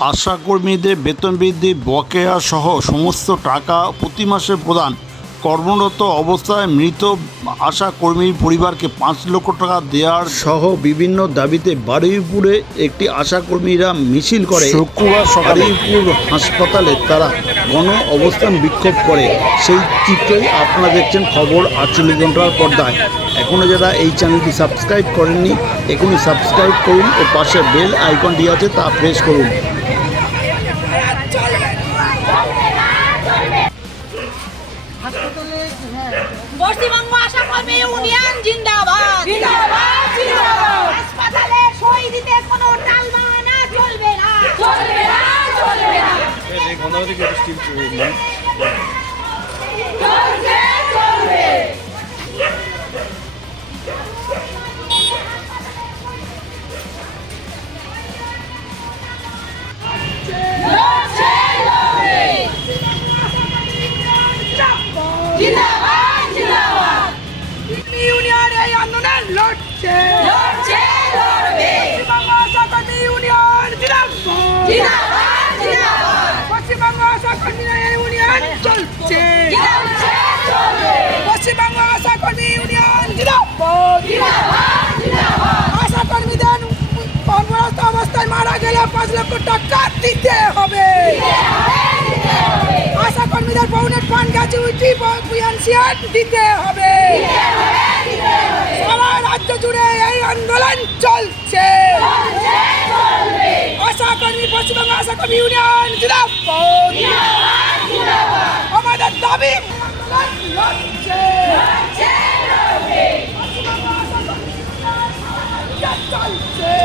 আশাকর্মীদের বেতন বৃদ্ধি বকেয়া সহ সমস্ত টাকা প্রতি মাসে প্রদান। কর্মরত অবস্থায় মৃত আশা কর্মীর পরিবারকে পাঁচ লক্ষ টাকা দেওয়ার সহ বিভিন্ন দাবিতে বারুইপুরে একটি আশাকর্মীরা মিছিল করে। শুক্রবার বারুইপুর হাসপাতালে তারা গণ অবস্থান বিক্ষোভ করে। সেই চিত্রই আপনারা দেখছেন খবর আটচল্লিশ ঘণ্টার পর্দায়। এখনও যারা এই চ্যানেলটি সাবস্ক্রাইব করেননি এখনই সাবস্ক্রাইব করুন ও পাশে বেল আইকনটি আছে তা প্রেস করুন। পশ্চিমবঙ্গ আশা কর্মী ইউনিয়ন জিন্দাবাদ। জিন্দাবাদ জিন্দাবাদ। হাসপাতালে সই দিতে কোনো টালবাহানা চলবে না। চলবে না চলবে না। চলছে চলবে। লড়ছে ইউনিয়ন এই আন্দোলন লড়ছে। লড়ছে লড়বে। কর্মী ইউনিয়ন জিন্দাবাদ। জিন্দাবাদ জিন্দাবাদ। পশ্চিমবঙ্গ কর্মী ইউনিয়ন চলছে। চলছে চলবে। পশ্চিমবঙ্গ আশা ইউনিয়ন জিন্দাবাদ। জিন্দাবাদ জিন্দাবাদ। আশা কর্মীদের অবস্থায় মারা গেলে পাঁচ লক্ষ টাকা দিতে হবে। আশা আমাদের পৌনের পান গাছে উঠি সিয়ার দিতে হবে সারা রাজ্য জুড়ে এই আন্দোলন চলছে আশা কর্মী পশ্চিমবঙ্গ আশা কর্মী ইউনিয়ন আমাদের দাবি চলছে